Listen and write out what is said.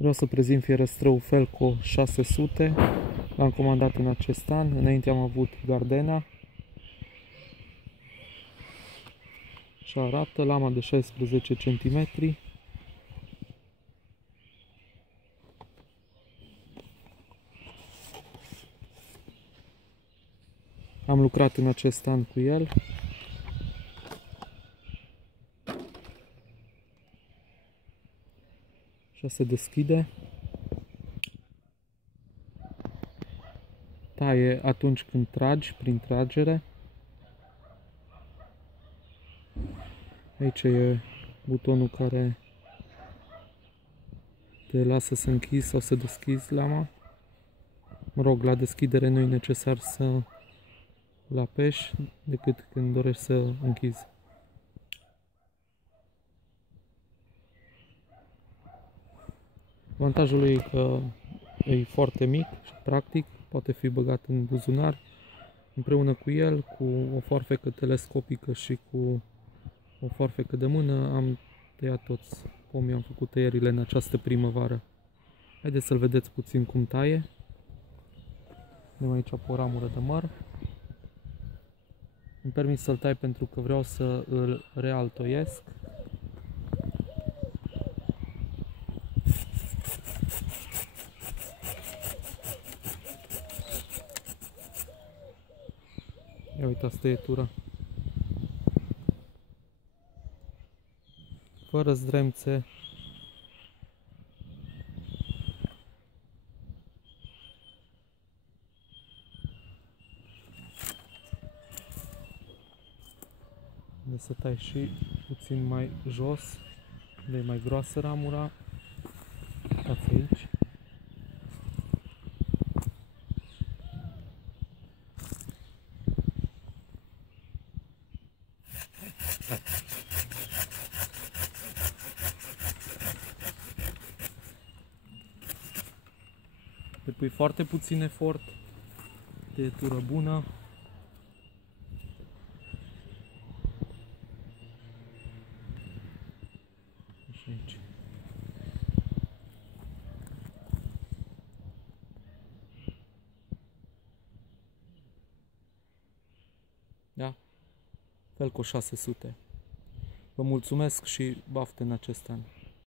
Vreau să prezint fierăstrăul Felco 600. L-am comandat în acest an. Înainte am avut Gardena. Și arată lama de 16 cm. Am lucrat în acest an cu el. Așa se deschide. Taie atunci când tragi, prin tragere. Aici e butonul care te lasă să închizi sau să deschizi lama. Mă rog, la deschidere nu e necesar să îl apeși decât când dorești să închizi. Avantajul lui e că e foarte mic și practic, poate fi băgat în buzunar. Împreună cu el, cu o foarfecă telescopică și cu o foarfecă de mână, am tăiat toți pomii, am făcut tăierile în această primăvară. Haideți să-l vedeți puțin cum taie. Avem aici o ramură de măr. Îmi permit să-l tai pentru că vreau să îl realtoiesc. Ia uitați tăietura. Fără zdremțe. De să tai și puțin mai jos, de e mai groasă ramura. Uitați aici. Depui foarte puțin efort, tăietură bună. Și aici. Da? Felco 600. Vă mulțumesc și baftă în acest an.